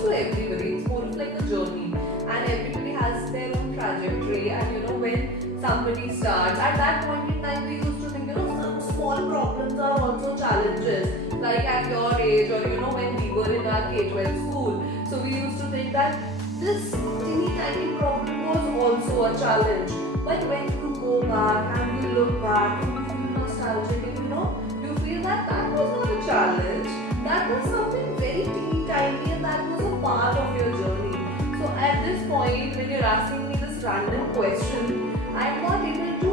happens to everybody. It's more of like a journey, and everybody has their own trajectory. And when somebody starts, at that point in time, we used to think, some small problems are also challenges. Like at your age, or when we were in our K-12 school, so we used to think that this teeny tiny problem was also a challenge. But when you go back and you look back and you feel nostalgic, and you feel that that was not a challenge, that was something very teeny tiny, and that was a part of your journey. So at this point, when you're asking me this random question, I'm not able to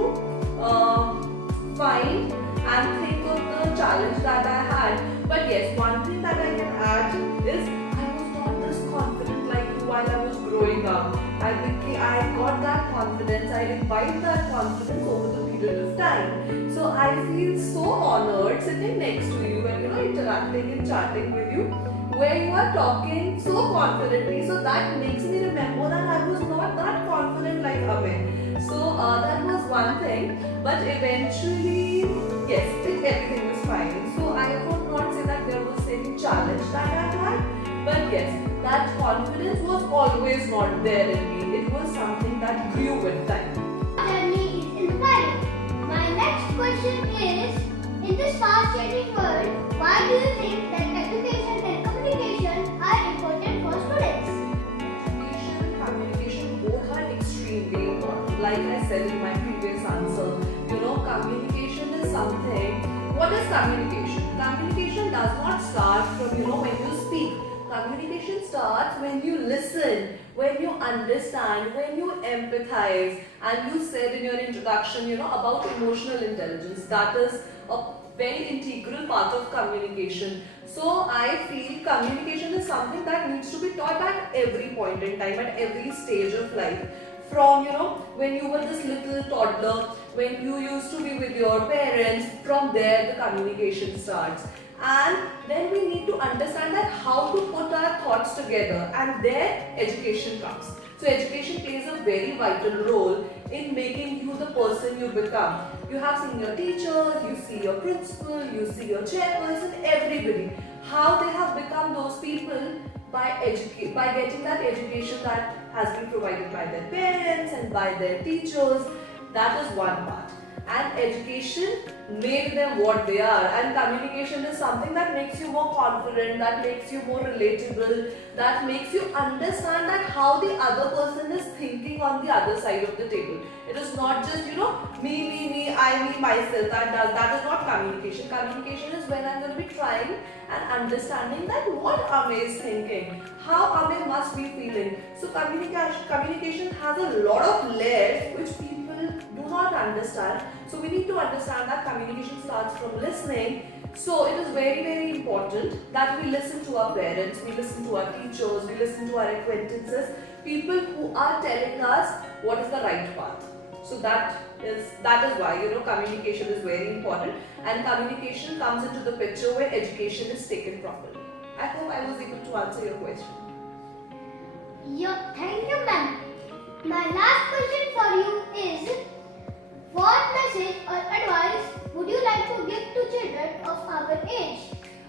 find and think of the challenge that I had. But yes, one thing that I can add is I was not this confident like you while I was growing up. I got that confidence, I imbibed that confidence over the period of time. So I feel so honored sitting next to you and interacting and chatting with you, where you are talking so confidently. So that makes me remember that I was not that confident like Amit. So that was one thing. But eventually, yes, everything was fine. So I would not say that there was any challenge that I had. But yes, that confidence was always not there in me. It was something that grew with time. Journey is inspiring. My next question is, in this fast-changing world, why do you think that education and communication are important for students? Education and communication both are extremely important. Like I said in my previous answer, communication is something. What is communication? Communication does not start from when you speak. Communication starts when you listen, when you understand, when you empathize. And you said in your introduction, about emotional intelligence. That is a very integral part of communication. So I feel communication is something that needs to be taught at every point in time, at every stage of life. From when you were this little toddler, when you used to be with your parents, from there the communication starts. And then we need to understand that how to put our thoughts together, and there education comes. So education plays a very vital role in making you the person you become. You have seen your teachers, you see your principal, you see your chairperson, everybody. How they have become those people by getting that education that has been provided by their parents and by their teachers. That is one part. And education made them what they are. And communication is something that makes you more confident, that makes you more relatable, that makes you understand that how the other person is thinking on the other side of the table. It is not just, me, I, me, myself. That is not communication. Communication is when I'm going to be trying and understanding that what Ame is thinking, how Ame must be feeling. So communication has a lot of layers which people do not understand. So we need to understand that communication starts from listening. So it is very, very important that we listen to our parents, we listen to our teachers, we listen to our acquaintances, people who are telling us what is the right path. So that is why communication is very important, and communication comes into the picture where education is taken properly. I hope I was able to answer your question. Yeah, thank you, ma'am. My last question for you is, what message or advice would you like to give to children of our age?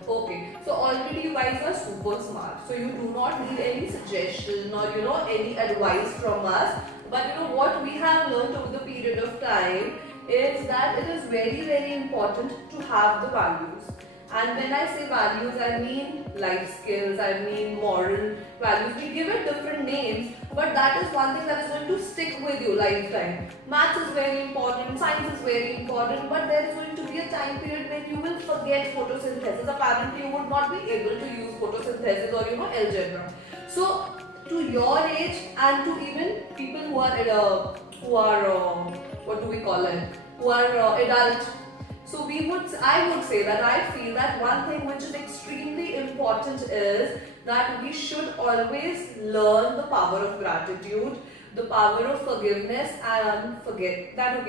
Okay, so already you guys are super smart, so you do not need any suggestion or any advice from us. But what we have learned over the period of time is that it is very, very important to have the values. And when I say values, I mean life skills, I mean moral values. We give it different names, but that is one thing that is going to stick with you lifetime. Maths is very important, science is very important, but there is going to be a time period when you will forget photosynthesis. Apparently, you would not be able to use photosynthesis or algebra. So, to your age and to even people who are what do we call it? Who are adult. So I would say that I feel that one thing which is extremely important is that we should always learn the power of gratitude, the power of forgiveness, and forget that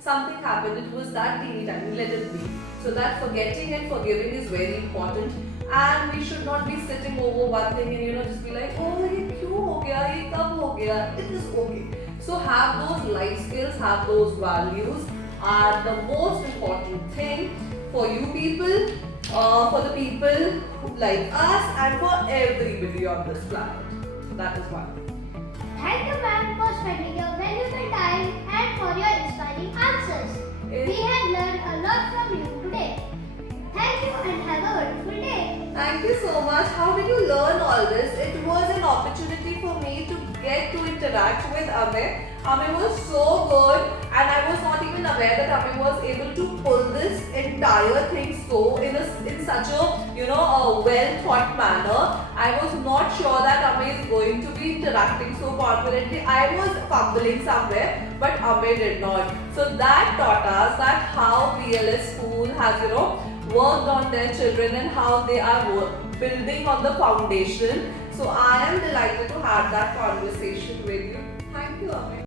something happened, it was that teeny tiny, let it be. So that forgetting and forgiving is very important, and we should not be sitting over one thing and just be like, oh ye kyun ho gaya, ye kab ho gaya, it is okay. So have those life skills, have those values are the most important thing for you people for the people like us and for everybody on this planet. That is one. Thank you, ma'am, for spending your valuable time and for your inspiring answers. We have learned a lot from you today. Thank you and have a wonderful day. Thank you so much. How did you learn all this? It was an opportunity for me to get to interact with Amey. Amey was so good, and I was not even aware that Amey was able to pull this entire thing so in such a a well thought manner. I was not sure that Amey is going to be interacting so confidently. I was fumbling somewhere, but Amey did not. So that taught us that how PLS school has worked on their children and how they are building on the foundation. So I am delighted to have that conversation with you. Thank you, Amey.